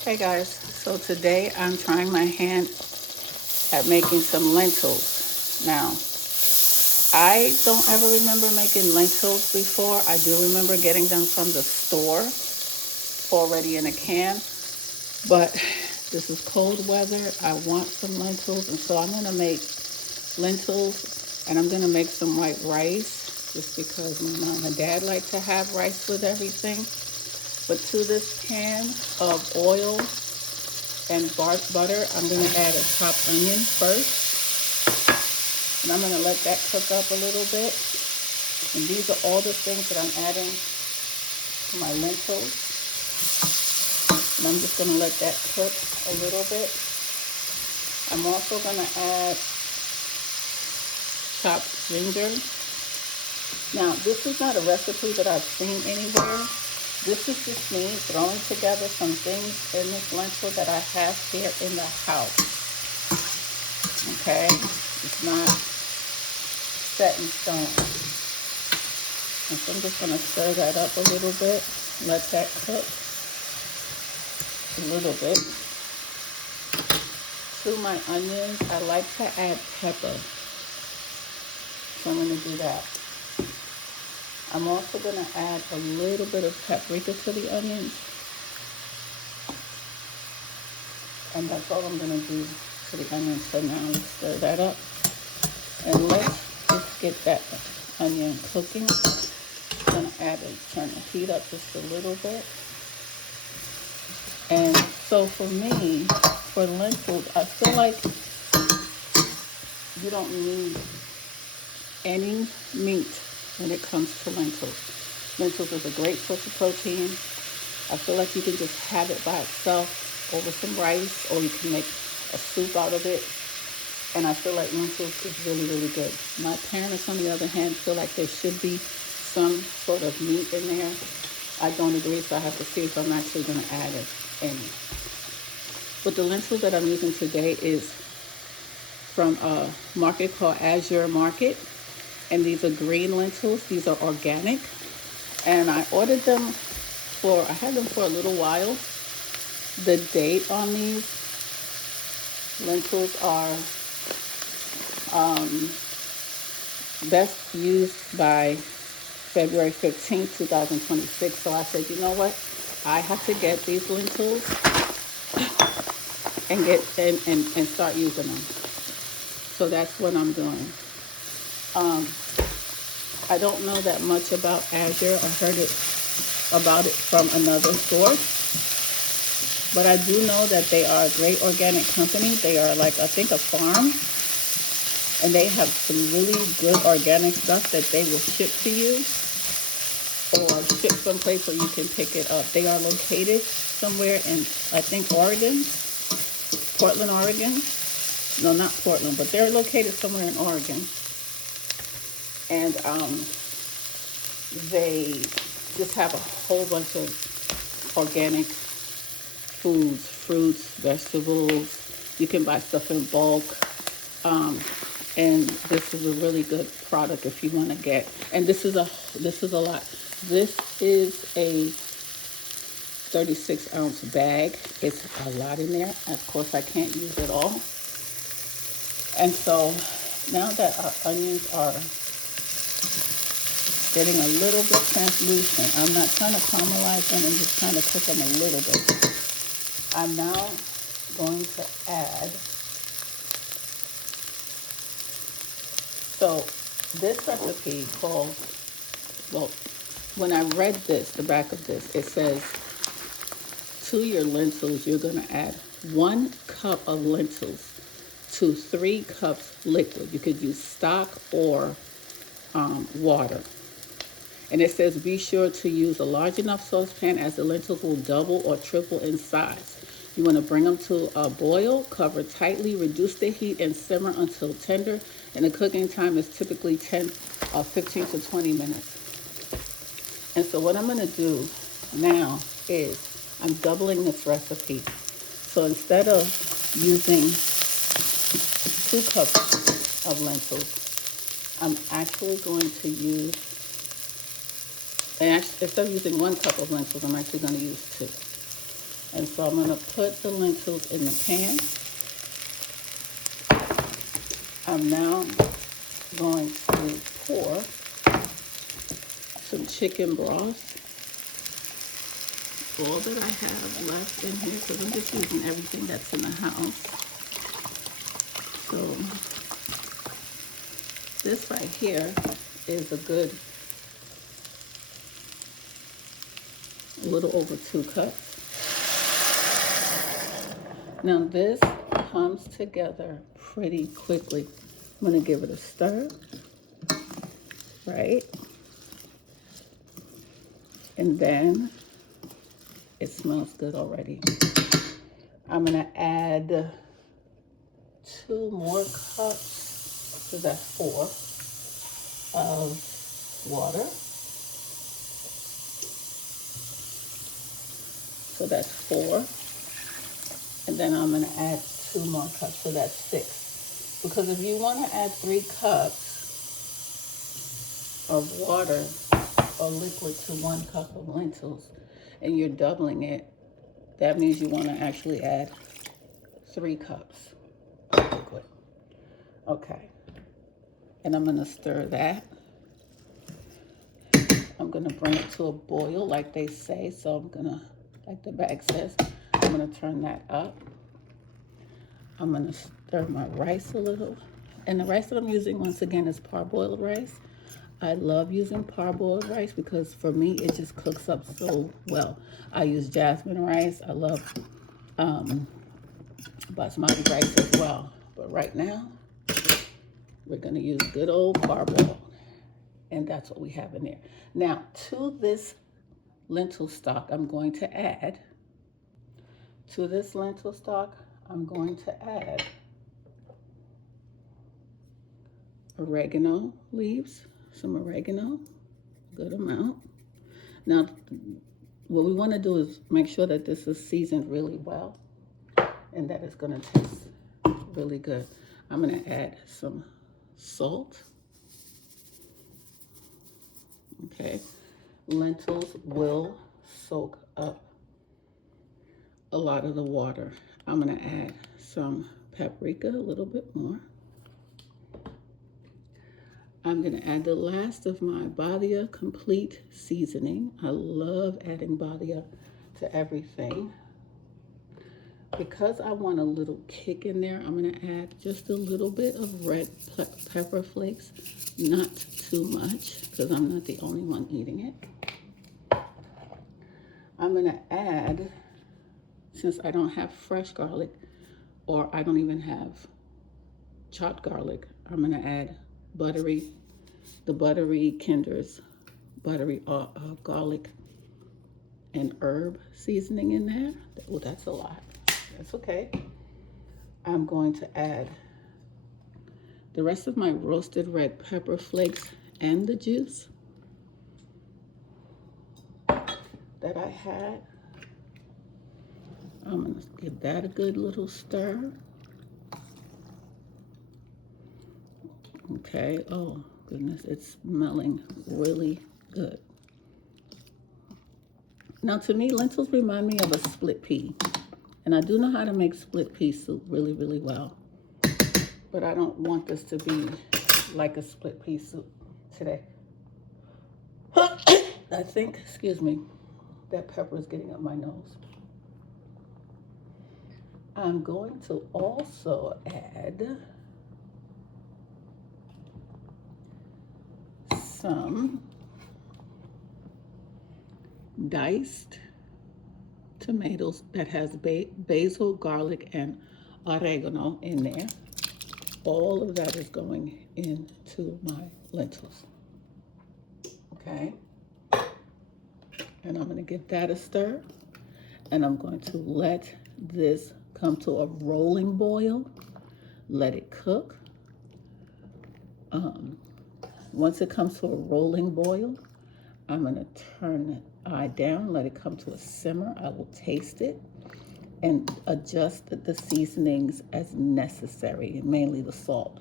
Hey guys, so today I'm trying my hand at making some lentils. Now, I don't ever remember making lentils before. I do remember getting them from the store already in a can, but this is cold weather. I want some lentils, and so I'm gonna make lentils and I'm gonna make some white rice just because my mom and dad like to have rice with everything. But to this pan of oil and butter, I'm going to add a chopped onion first, and I'm going to let that cook up a little bit. And these are all the things that I'm adding to my lentils. And I'm just going to let that cook a little bit. I'm also going to add chopped ginger. Now, this is not a recipe that I've seen anywhere. This is just me throwing together some things in this lentil that I have here in the house. Okay? It's not set in stone. And so I'm just going to stir that up a little bit. Let that cook a little bit. To my onions, I like to add pepper. So I'm going to do that. I'm also going to add a little bit of paprika to the onions. And that's all I'm going to do to the onions. So now let's stir that up. And let's just get that onion cooking. I'm going to turn the heat up just a little bit. And so for me, for lentils, I feel like you don't need any meat when it comes to lentils. Lentils is a great source of protein. I feel like you can just have it by itself over some rice, or you can make a soup out of it. And I feel like lentils is really, really good. My parents, on the other hand, feel like there should be some sort of meat in there. I don't agree, so I have to see if I'm actually going to add it in. But the lentils that I'm using today is from a market called Azure Market. And these are green lentils. These are organic. And I ordered them I had them for a little while. The date on these lentils are best used by February 15th, 2026. So I said, you know what? I have to get these lentils and and start using them. So that's what I'm doing. I don't know that much about Azure. I heard about it from another source. But I do know that they are a great organic company. They are like, I think, a farm. And they have some really good organic stuff that they will ship to you, or ship someplace where you can pick it up. They are located somewhere in, I think, Oregon, Portland, Oregon. No, not Portland, but they're located somewhere in Oregon. And they just have a whole bunch of organic foods, fruits, vegetables. You can buy stuff in bulk. And this is a really good product if you want to get. And this is a lot. This is a 36-ounce bag. It's a lot in there. Of course, I can't use it all. And so now that our onions are getting a little bit translucent, I'm not trying to caramelize them. I'm just trying to cook them a little bit. I'm now going to add. So this recipe called, well, when I read this, the back of this, it says to your lentils, you're going to add 1 cup of lentils to 3 cups liquid. You could use stock or water. And it says be sure to use a large enough saucepan as the lentils will double or triple in size. You want to bring them to a boil, cover tightly, reduce the heat, and simmer until tender. And the cooking time is typically 15 to 20 minutes. And so what I'm going to do now is I'm doubling this recipe. So instead of using 2 cups of lentils, I'm actually going to use, instead of using 1 cup of lentils, I'm actually going to use 2. And so I'm going to put the lentils in the pan. I'm now going to pour some chicken broth. All that I have left in here, because I'm just using everything that's in the house. So this right here is a good little over 2 cups. Now this comes together pretty quickly. I'm going to give it a stir, right? And then it smells good already. I'm going to add 2 more cups, so that's 4, of water. So that's 4. And then I'm going to add 2 more cups, so that's 6. Because if you want to add 3 cups of water or liquid to 1 cup of lentils, and you're doubling it, that means you want to actually add 3 cups of liquid. Okay. And I'm going to stir that. I'm going to bring it to a boil like they say. So I'm going to, like the bag says, I'm going to turn that up. I'm going to stir my rice a little. And the rice that I'm using, once again, is parboiled rice. I love using parboiled rice because for me, it just cooks up so well. I use jasmine rice. I love basmati rice as well. But right now, we're going to use good old parboiled. And that's what we have in there. Now, to this lentil stock, I'm going to add oregano leaves, some oregano, good amount. Now, what we want to do is make sure that this is seasoned really well and that it's going to taste really good. I'm going to add some salt. Okay, lentils will soak up a lot of the water. I'm going to add some paprika, a little bit more. I'm going to add the last of my Badia complete seasoning. I love adding Badia to everything. Because I want a little kick in there, I'm going to add just a little bit of red pepper flakes. Not too much, because I'm not the only one eating it. I'm going to add, since I don't have fresh garlic, or I don't even have chopped garlic, I'm going to add the buttery Kinder's buttery garlic and herb seasoning in there. Oh, that's a lot. That's okay. I'm going to add the rest of my roasted red pepper flakes and the juice that I had. I'm going to give that a good little stir. Okay, oh goodness, it's smelling really good. Now to me, lentils remind me of a split pea. And I do know how to make split pea soup really, really well. But I don't want this to be like a split pea soup today. I think, excuse me, that pepper is getting up my nose. I'm going to also add some diced tomatoes that has basil, garlic, and oregano in there. All of that is going into my lentils. Okay. And I'm going to give that a stir. And I'm going to let this come to a rolling boil. Let it cook. Once it comes to a rolling boil, I'm going to turn the eye down, let it come to a simmer. I will taste it and adjust the seasonings as necessary, mainly the salt.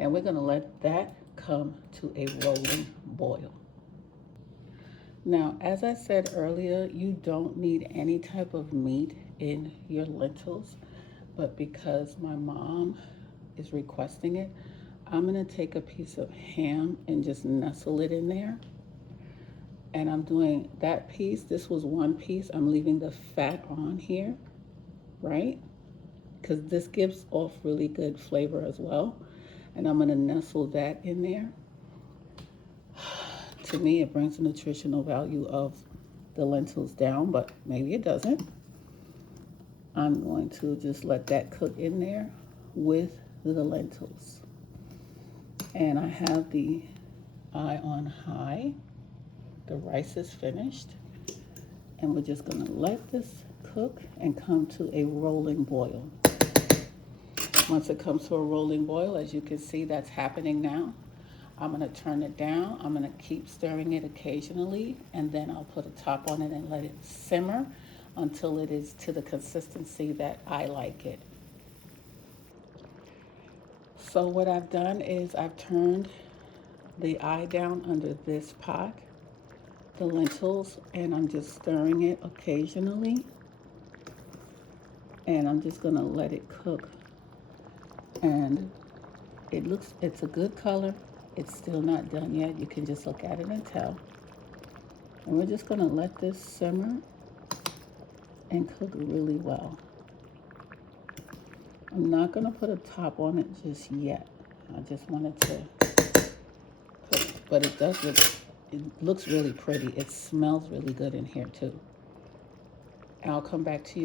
And we're going to let that come to a rolling boil. Now, as I said earlier, you don't need any type of meat in your lentils, but because my mom is requesting it, I'm gonna take a piece of ham and just nestle it in there. And I'm doing that piece. This was one piece. I'm leaving the fat on here, right? Because this gives off really good flavor as well. And I'm gonna nestle that in there. To me, it brings the nutritional value of the lentils down, but maybe it doesn't. I'm going to just let that cook in there with the lentils. And I have the eye on high. The rice is finished. And we're just gonna let this cook and come to a rolling boil. Once it comes to a rolling boil, as you can see, that's happening now. I'm gonna turn it down. I'm gonna keep stirring it occasionally, and then I'll put a top on it and let it simmer until it is to the consistency that I like it. So what I've done is I've turned the eye down under this pot, the lentils, and I'm just stirring it occasionally. And I'm just gonna let it cook. And it's a good color. It's still not done yet. You can just look at it and tell. And we're just gonna let this simmer and cook really well. I'm not gonna put a top on it just yet. I just wanted to put, but it looks really pretty. It smells really good in here too. I'll come back to you.